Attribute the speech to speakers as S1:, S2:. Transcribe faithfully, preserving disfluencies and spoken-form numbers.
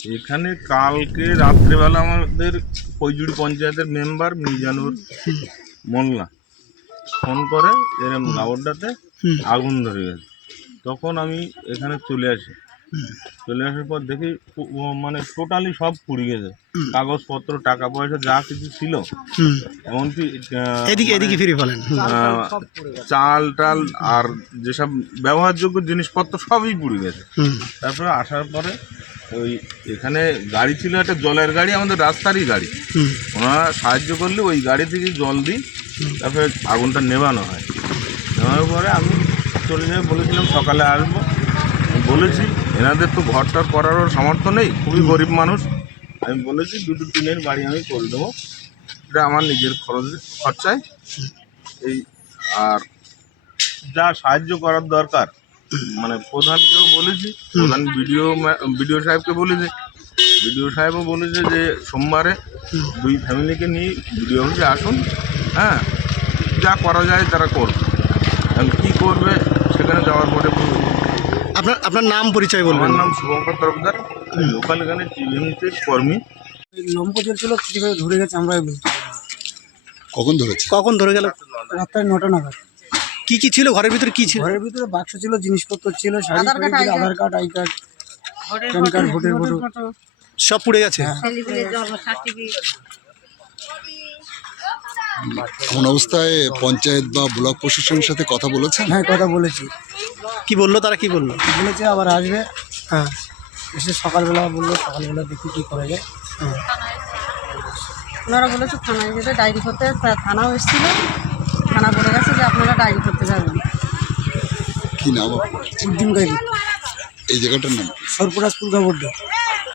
S1: এখানে কালকে রাত্রেবেলা আমাদের কৈজুড়ি পঞ্চায়েতের মেম্বার মিজানুর মোল্লা ফোন করে এরম গাবরটাতে আগুন ধরে গেছে। তখন আমি এখানে চলে আসি, চলে আসার পর দেখি মানে টোটালি সব পুড়ে গেছে, কাগজপত্র টাকা পয়সা যা কিছু ছিল, এমনকি চাল টাল আর যেসব ব্যবহারযোগ্য জিনিসপত্র সবই পুড়ে গেছে। তারপরে আসার পরে ওই এখানে গাড়ি ছিল, একটা জলের গাড়ি, আমাদের রাস্তারই গাড়ি, ওনারা সাহায্য করলে ওই গাড়ি থেকে জল দিই, তারপরে আগুনটা নেভানো হয়। নেওয়ার পরে আমি চলে যাই, বলেছিলাম সকালে আসবো, বলেছি এনাদের তো ঘরটার করারও সামর্থ্য নেই, খুবই গরিব মানুষ, আমি বলেছি দুটো টিনের বাড়ি আমি করে দেবো, এটা আমার নিজের খরচ খরচায়। এই আর যা সাহায্য করার দরকার মানে প্রধানকেও বলেছি, প্রধান বিডিও বিডিও সাহেবকে বলেছি, বিডিও সাহেবও বলেছে যে সোমবারে দুই ফ্যামিলিকে নিয়ে বিডিও অফিসে আসুন, হ্যাঁ যা করা যায় তারা করবে, কী করবে সেখানে যাওয়ার পরে।
S2: আপনার আপনার নাম পরিচয় বলবেন?
S1: আমার নাম শুভঙ্কর তরফদার, লোকাল এখানে টিভিএমসি কর্মী।
S3: লম্প চলছিল, কীভাবে ধরে গেছে আমরা বুঝতে পারি।
S2: কখন ধরেছে? কখন ধরে গেল?
S3: রাত্রে নটা নাগাদ।
S2: কি কি ছিল ঘরের ভিতরে? কি ছিল
S3: ঘরের ভিতরে? বাক্স ছিল, জিনিসপত্র ছিল, sari, Aadhaar card, I card, PAN card, ভোটের ফটো
S2: সব পুড়ে গেছে।
S4: এমন অবস্থায় পঞ্চায়েত বা ব্লক প্রশাসনের সাথে কথা বলেছেন?
S3: হ্যাঁ, কথা বলেছি।
S2: কি বললো তারা? কি বললো?
S3: বলেছে আবার আসবে, হ্যাঁ এসে সকালবেলা বললো, সকালবেলা দেখি কী করা যায়। হ্যাঁ,
S5: ওনারা বলেছে থানায় যেতে, ডায়েরি করতে, থানাও এসেছিল, থানা বলে গেছে যে আপনারা ডায়েরি করতে যাবেন।
S4: কি নাম?
S3: উদ্দিন গাইবি।
S4: এই জায়গাটার নাম
S3: সরপুরাজপুর গাবরডা।